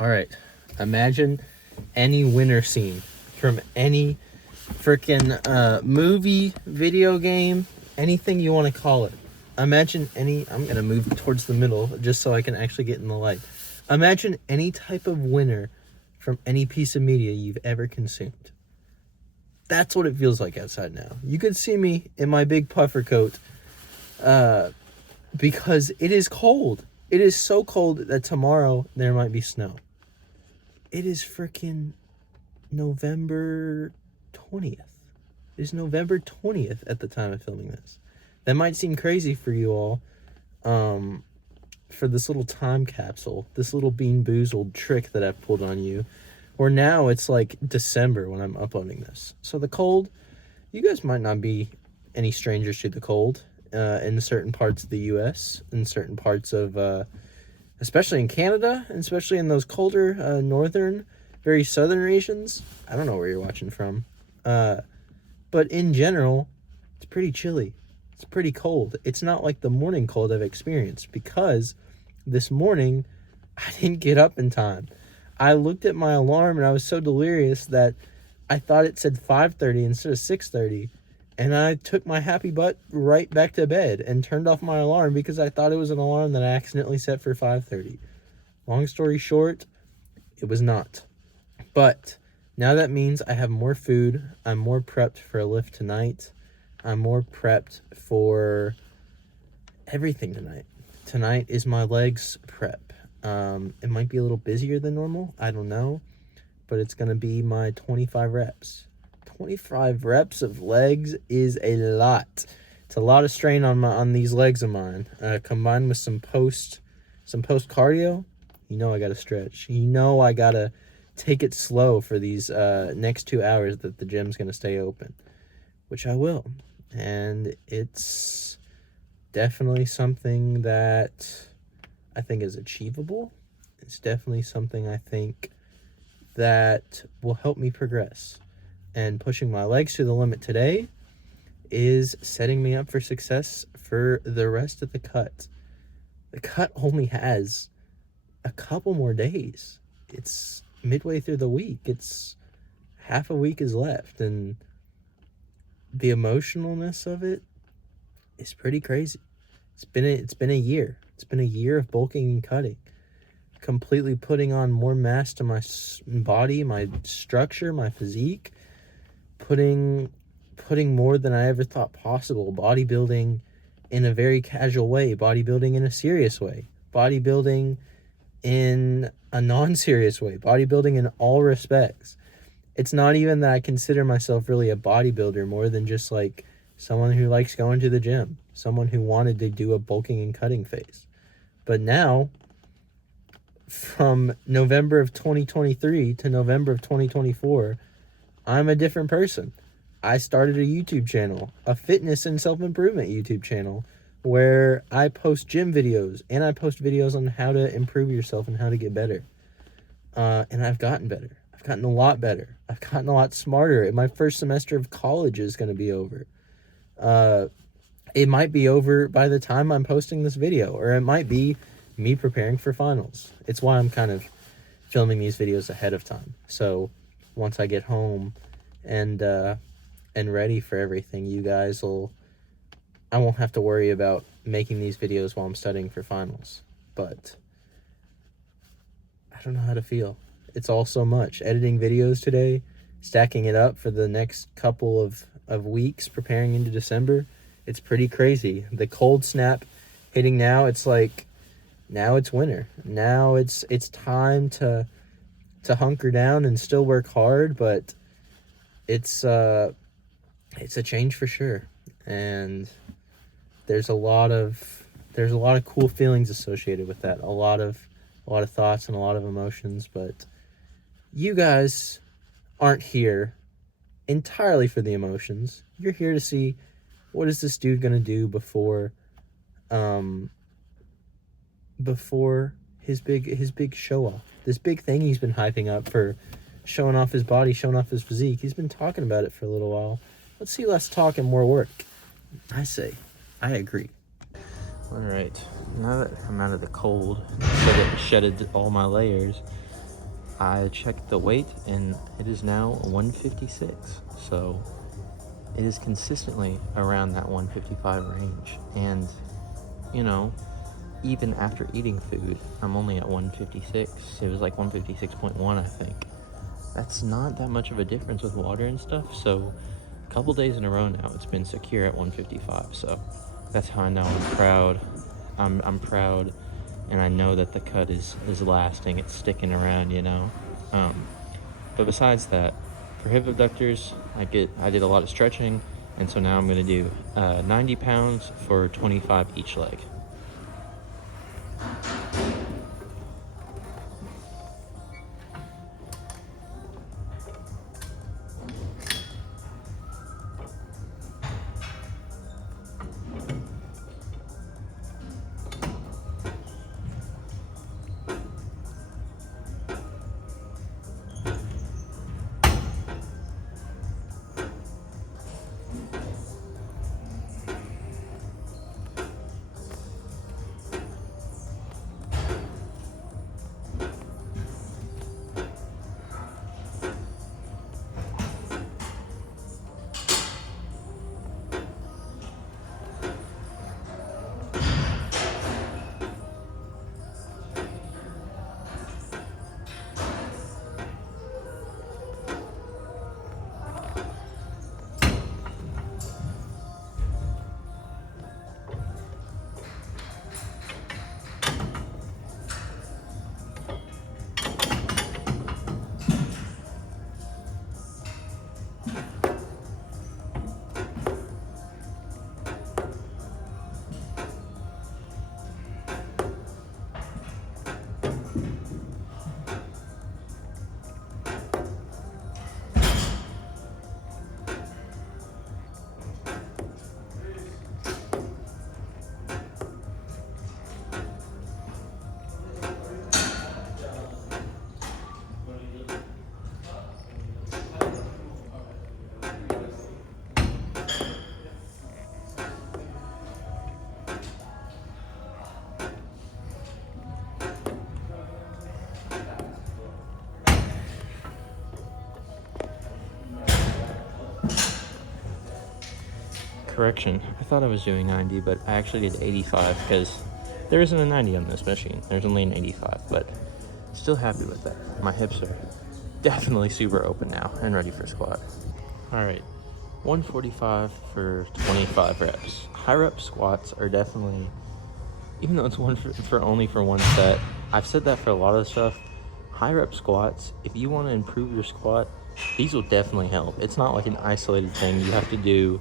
All right. Imagine any winter scene from any freaking movie, video game, anything you want to call it. Imagine any... I'm going to move towards the middle just so I can actually get in the light. Imagine any type of winter from any piece of media you've ever consumed. That's what it feels like outside now. You could see me in my big puffer coat because it is cold. It is so cold that tomorrow there might be snow. It is freaking November 20th. It is November 20th at the time of filming this. That might seem crazy for you all, for this little time capsule, this little Bean Boozled trick that I've pulled on you, where now it's like December when I'm uploading this. So the cold, you guys might not be any strangers to the cold in certain parts of the U.S., in certain parts of... especially in Canada, and especially in those colder, northern, very southern regions. I don't know where you're watching from. But in general, it's pretty chilly. It's pretty cold. It's not like the morning cold I've experienced, because this morning, I didn't get up in time. I looked at my alarm, and I was so delirious that I thought it said 5:30 instead of 6:30. And I took my happy butt right back to bed and turned off my alarm because I thought it was an alarm that I accidentally set for 5:30. Long story short, it was not. But now that means I have more food. I'm more prepped for a lift tonight. I'm more prepped for everything tonight. Tonight is my legs prep. It might be a little busier than normal. I don't know. But it's going to be my 25 reps. 25 reps of legs is a lot. It's a lot of strain on these legs of mine. Combined with some post cardio, you know I gotta stretch. You know I gotta take it slow for these next 2 hours that the gym's gonna stay open, which I will. And it's definitely something that I think is achievable. It's definitely something I think that will help me progress. And pushing my legs to the limit today is setting me up for success for the rest of the cut. The cut only has a couple more days. It's midway through the week. It's half a week is left, and the emotionalness of it is pretty crazy. It's been a year. It's been a year of bulking and cutting, completely putting on more mass to my body, my structure, my physique. Putting more than I ever thought possible. Bodybuilding in a very casual way. Bodybuilding in a serious way. Bodybuilding in a non-serious way. Bodybuilding in all respects. It's not even that I consider myself really a bodybuilder, more than just like someone who likes going to the gym. Someone who wanted to do a bulking and cutting phase. But now, from November of 2023 to November of 2024, I'm a different person. I started a YouTube channel, a fitness and self-improvement YouTube channel, where I post gym videos, and I post videos on how to improve yourself and how to get better. And I've gotten better. I've gotten a lot better. I've gotten a lot smarter. And my first semester of college is going to be over. It might be over by the time I'm posting this video, or it might be me preparing for finals. It's why I'm kind of filming these videos ahead of time. So once I get home and ready for everything, I won't have to worry about making these videos while I'm studying for finals. But I don't know how to feel. It's all so much. Editing videos today, stacking it up for the next couple of weeks, preparing into December. It's pretty crazy. The cold snap hitting now, it's like, now it's winter. Now it's time to hunker down and still work hard, but it's a change for sure. And there's a lot of cool feelings associated with that. A lot of thoughts and a lot of emotions, but you guys aren't here entirely for the emotions. You're here to see, what is this dude going to do before his big show off. This big thing he's been hyping up for showing off his body, showing off his physique. He's been talking about it for a little while. Let's see less talk and more work. I agree. All right, now that I'm out of the cold, shedded all my layers, I checked the weight and it is now 156. So it is consistently around that 155 range. And, you know, even after eating food, I'm only at 156. It was like 156.1, I think. That's not that much of a difference with water and stuff. So a couple days in a row now, it's been secure at 155. So that's how I know I'm proud. I'm proud, and I know that the cut is lasting. It's sticking around, you know. But besides that, for hip abductors, I did a lot of stretching, and so now I'm gonna do 90 pounds for 25 each leg. Correction, I thought I was doing 90, but I actually did 85 because there isn't a 90 on this machine. There's only an 85, but still happy with that. My hips are definitely super open now and ready for squat. All right, 145 for 25 reps. High rep squats are definitely, even though it's one for only for one set, I've said that for a lot of stuff. High rep squats, if you want to improve your squat, these will definitely help. It's not like an isolated thing you have to do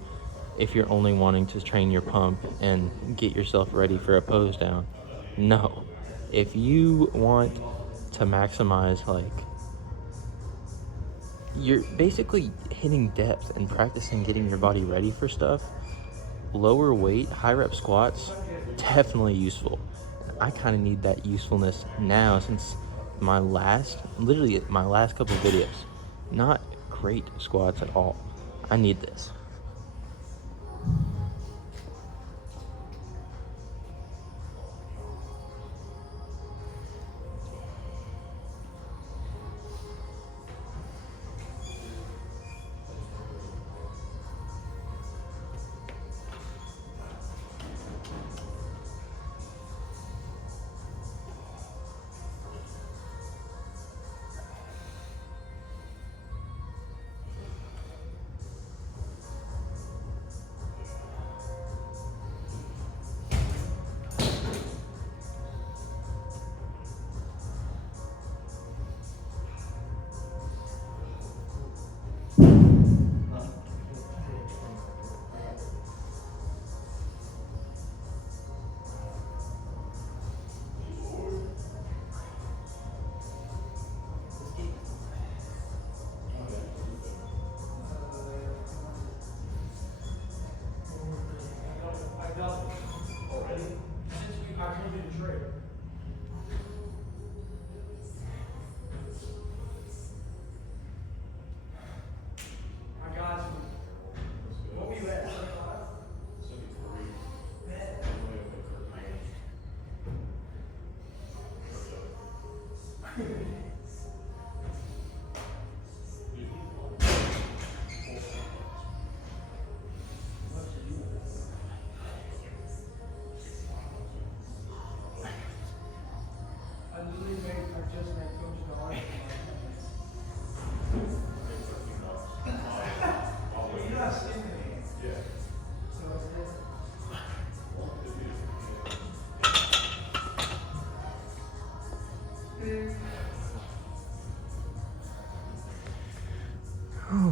if you're only wanting to train your pump and get yourself ready for a pose down. No, if you want to maximize, like, you're basically hitting depth and practicing getting your body ready for stuff, lower weight, high rep squats, definitely useful. I kind of need that usefulness now since literally my last couple of videos, not great squats at all. I need this.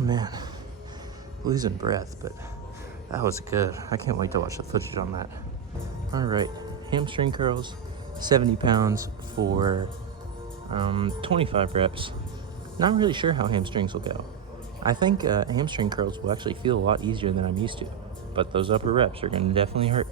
man, losing breath, but that was good. I can't wait to watch the footage on that. All right, hamstring curls, 70 pounds for 25 reps. Not really sure how hamstrings will go. I think hamstring curls will actually feel a lot easier than I'm used to, but those upper reps are gonna definitely hurt.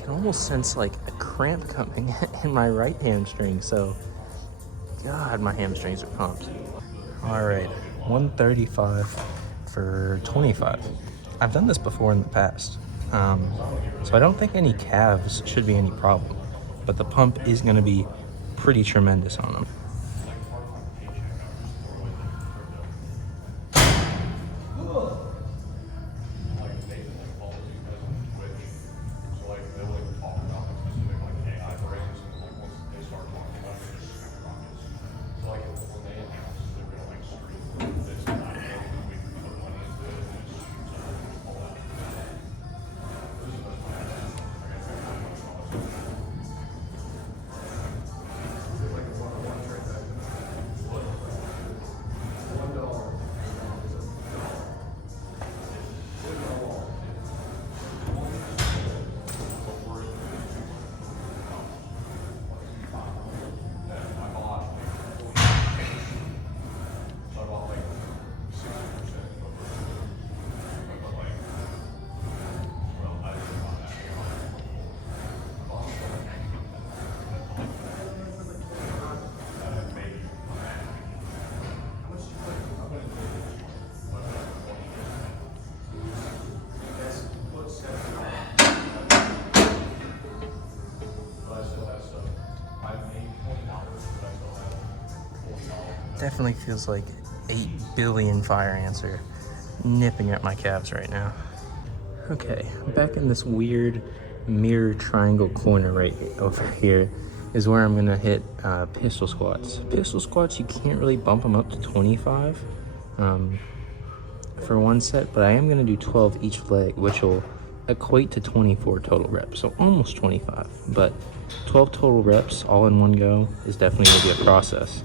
I almost sense like a cramp coming in my right hamstring, so God, my hamstrings are pumped. All right, 135 for 25. I've done this before in the past, so I don't think any calves should be any problem, but the pump is going to be pretty tremendous on them. Definitely feels like 8 billion fire ants are nipping at my calves right now. Okay, back in this weird mirror triangle corner right over here is where I'm gonna hit pistol squats. Pistol squats, you can't really bump them up to 25 for one set, but I am gonna do 12 each leg, which will equate to 24 total reps, so almost 25, but 12 total reps all in one go is definitely gonna be a process.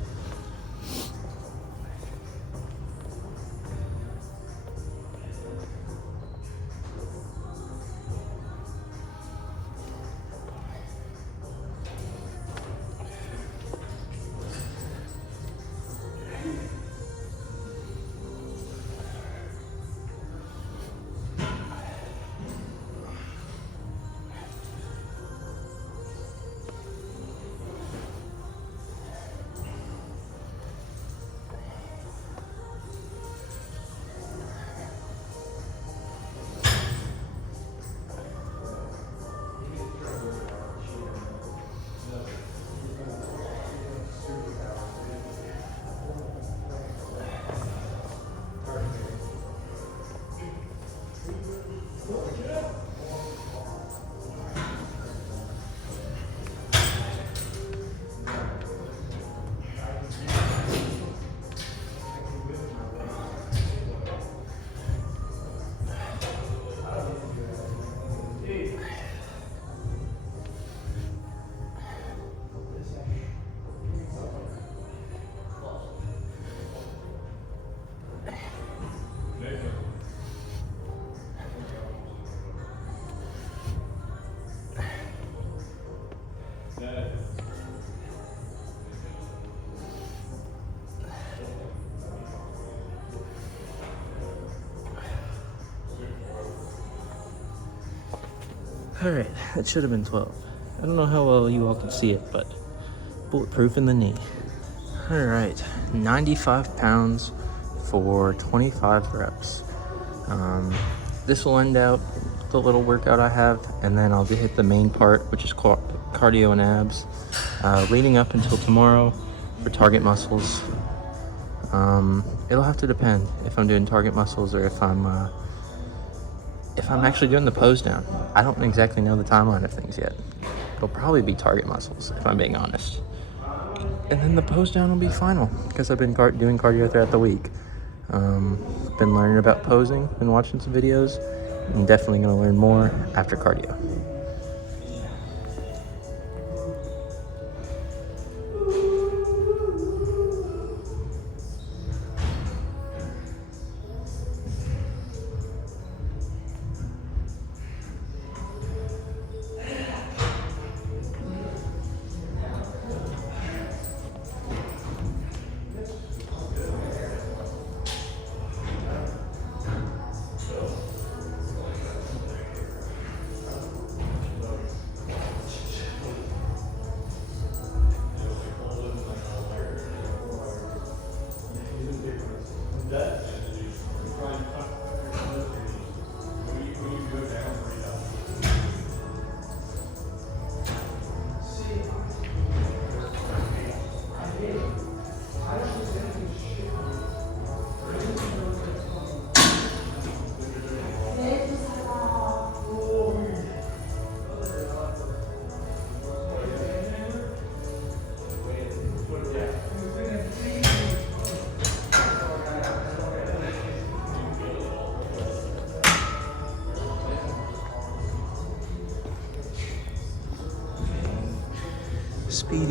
Alright, that should have been 12. I don't know how well you all can see it, but bulletproof in the knee. Alright, 95 pounds for 25 reps. This will end out the little workout I have, and then I'll hit the main part, which is cardio and abs, leading up until tomorrow for target muscles. It'll have to depend if I'm doing target muscles or if I'm actually doing the pose down. I don't exactly know the timeline of things yet. It'll probably be target muscles, if I'm being honest. And then the pose down will be final, because I've been doing cardio throughout the week. Been learning about posing, been watching some videos. I'm definitely going to learn more after cardio.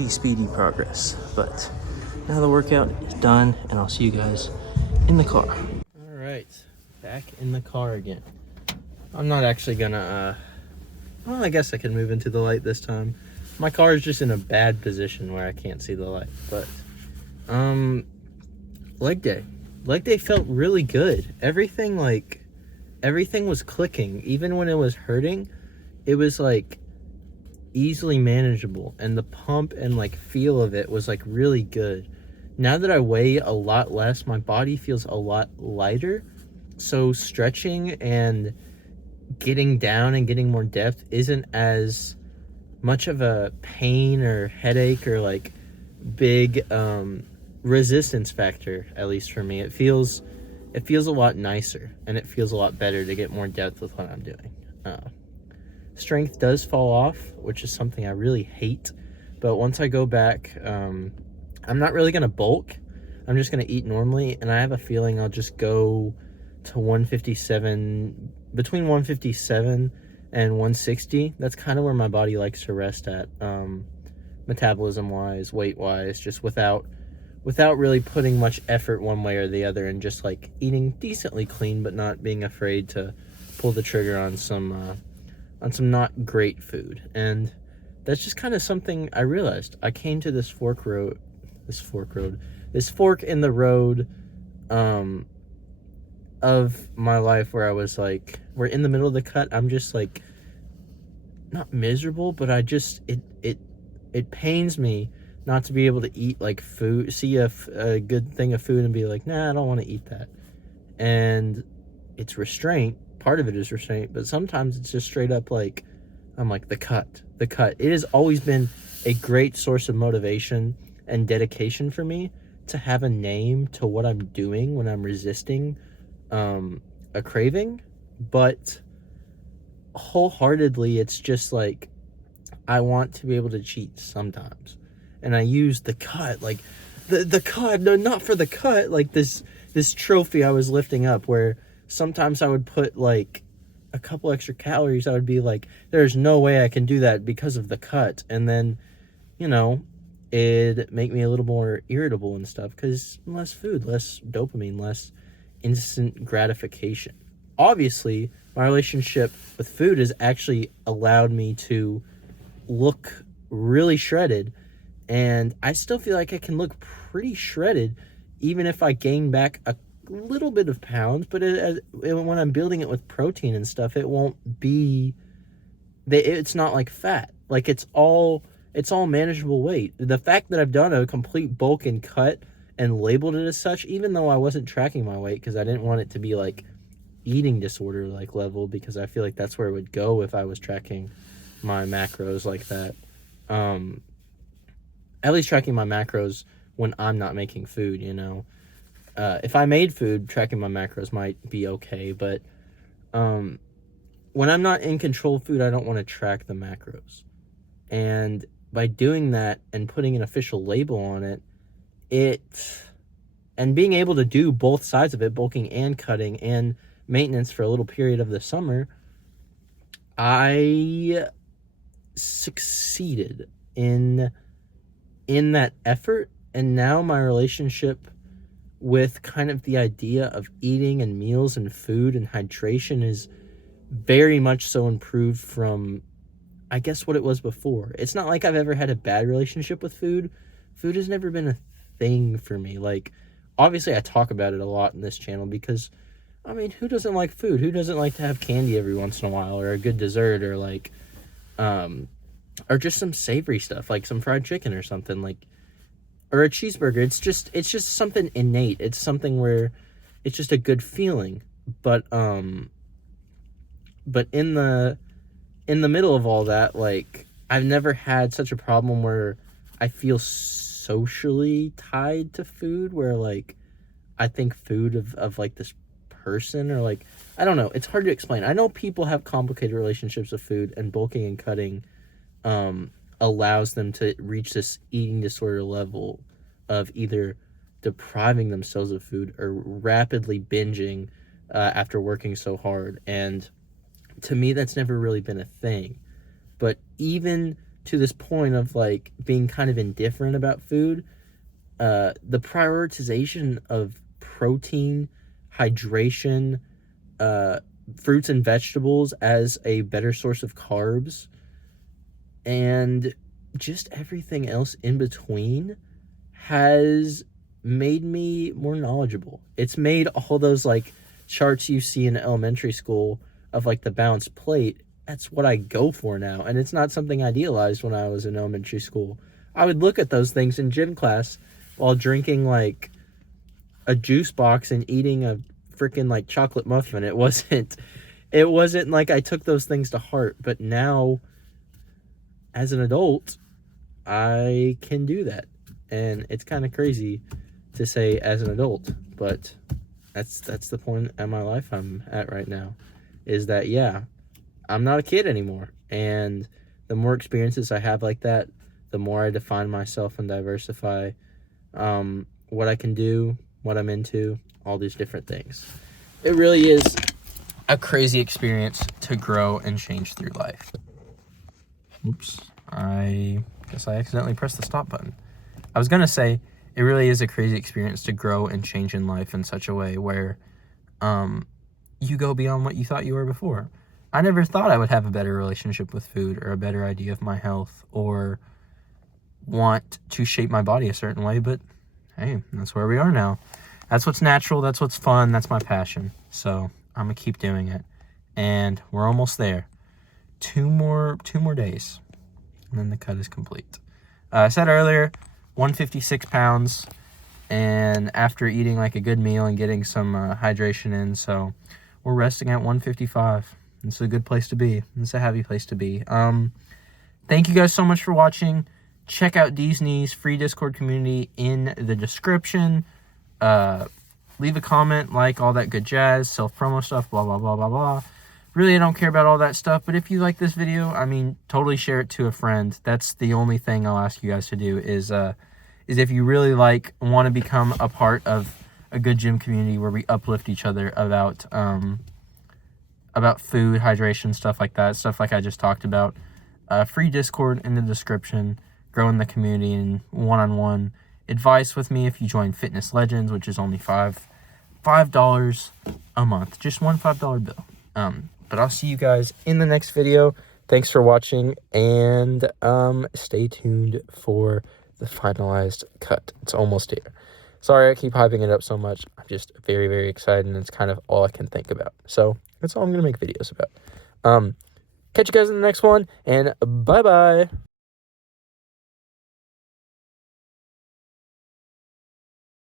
Speedy progress. But now the workout is done, and I'll see you guys in the car. All right, back in the car again. I'm not actually gonna, well, I guess I can move into the light this time. My car is just in a bad position where I can't see the light, but, leg day felt really good. Everything was clicking. Even when it was hurting, it was like easily manageable, and the pump and like feel of it was like really good. Now that I weigh a lot less, my body feels a lot lighter, so stretching and getting down and getting more depth isn't as much of a pain or headache or like big resistance factor, at least for me. It feels a lot nicer, and it feels a lot better to get more depth with what I'm doing. Strength does fall off, which is something I really hate. But once I go back, I'm not really going to bulk. I'm just going to eat normally. And I have a feeling I'll just go to 157, between 157 and 160. That's kind of where my body likes to rest at, metabolism-wise, weight-wise, just without really putting much effort one way or the other, and just like eating decently clean, but not being afraid to pull the trigger on some not great food. And that's just kind of something I realized. I came to this fork in the road of my life where I was like, we're in the middle of the cut. I'm just like, not miserable, but it pains me not to be able to eat like food, see a good thing of food and be like, nah, I don't want to eat that. And it's restraint. Part of it is restraint, but sometimes it's just straight up like, I'm like, the cut. It has always been a great source of motivation and dedication for me to have a name to what I'm doing when I'm resisting a craving. But wholeheartedly, it's just like, I want to be able to cheat sometimes. And I use the cut, like the cut, no, not for the cut, like this trophy I was lifting up, where sometimes I would put like a couple extra calories. I would be like, there's no way I can do that because of the cut. And then, it'd make me a little more irritable and stuff, because less food, less dopamine, less instant gratification. Obviously, my relationship with food has actually allowed me to look really shredded, and I still feel like I can look pretty shredded even if I gain back a little bit of pounds. But when I'm building it with protein and stuff, it won't be it's not like fat. Like, it's all manageable weight. The fact that I've done a complete bulk and cut and labeled it as such, even though I wasn't tracking my weight because I didn't want it to be like eating disorder like level, because I feel like that's where it would go if I was tracking my macros like that. At least tracking my macros when I'm not making food, you know. If I made food, tracking my macros might be okay, but when I'm not in control of food, I don't want to track the macros. And by doing that and putting an official label on it, and being able to do both sides of it, bulking and cutting and maintenance for a little period of the summer, I succeeded in that effort. And now my relationship with kind of the idea of eating and meals and food and hydration is very much so improved from, I guess, what it was before. It's not like I've ever had a bad relationship with food. Food has never been a thing for me. Like, obviously I talk about it a lot in this channel because, I mean, who doesn't like food? Who doesn't like to have candy every once in a while, or a good dessert, or like, or just some savory stuff, like some fried chicken or something, like, or a cheeseburger. It's just something innate. It's something where it's just a good feeling. But in the middle of all that, like, I've never had such a problem where I feel socially tied to food, where like I think food of like this person, or like, I don't know, it's hard to explain. I know people have complicated relationships with food, and bulking and cutting allows them to reach this eating disorder level of either depriving themselves of food or rapidly binging after working so hard. And to me, that's never really been a thing. But even to this point of like being kind of indifferent about food, the prioritization of protein, hydration, fruits and vegetables as a better source of carbs, and just everything else in between has made me more knowledgeable. It's made all those like charts you see in elementary school of like the balanced plate. That's what I go for now. And it's not something I idealized when I was in elementary school. I would look at those things in gym class while drinking like a juice box and eating a freaking like chocolate muffin. It wasn't like I took those things to heart. But now, as an adult, I can do that. And it's kind of crazy to say as an adult, but that's the point in my life I'm at right now, is that, yeah, I'm not a kid anymore. And the more experiences I have like that, the more I define myself and diversify what I can do, what I'm into, all these different things. It really is a crazy experience to grow and change through life. Oops, I guess I accidentally pressed the stop button. I was going to say, it really is a crazy experience to grow and change in life in such a way where you go beyond what you thought you were before. I never thought I would have a better relationship with food, or a better idea of my health, or want to shape my body a certain way, but hey, that's where we are now. That's what's natural, that's what's fun, that's my passion. So I'm going to keep doing it. And we're almost there. Two more days, and then the cut is complete. I said earlier, 156 pounds, and after eating like a good meal and getting some hydration in, so we're resting at 155. It's a good place to be. It's a happy place to be. Thank you guys so much for watching. Check out D's Knees free Discord community in the description. Leave a comment, like, all that good jazz, self-promo stuff, blah, blah, blah, blah, blah. Really, I don't care about all that stuff, but if you like this video, I mean, totally share it to a friend. That's the only thing I'll ask you guys to do, is if you really want to become a part of a good gym community where we uplift each other about food, hydration, stuff like that, stuff like I just talked about. Free Discord in the description, grow in the community, and one-on-one advice with me if you join Fitness Legends, which is only $5 a month, just one $5 bill. But I'll see you guys in the next video. Thanks for watching, and stay tuned for the finalized cut. It's almost here. Sorry I keep hyping it up so much. I'm just very, very excited, and it's kind of all I can think about. So that's all I'm going to make videos about. Catch you guys in the next one, and bye-bye.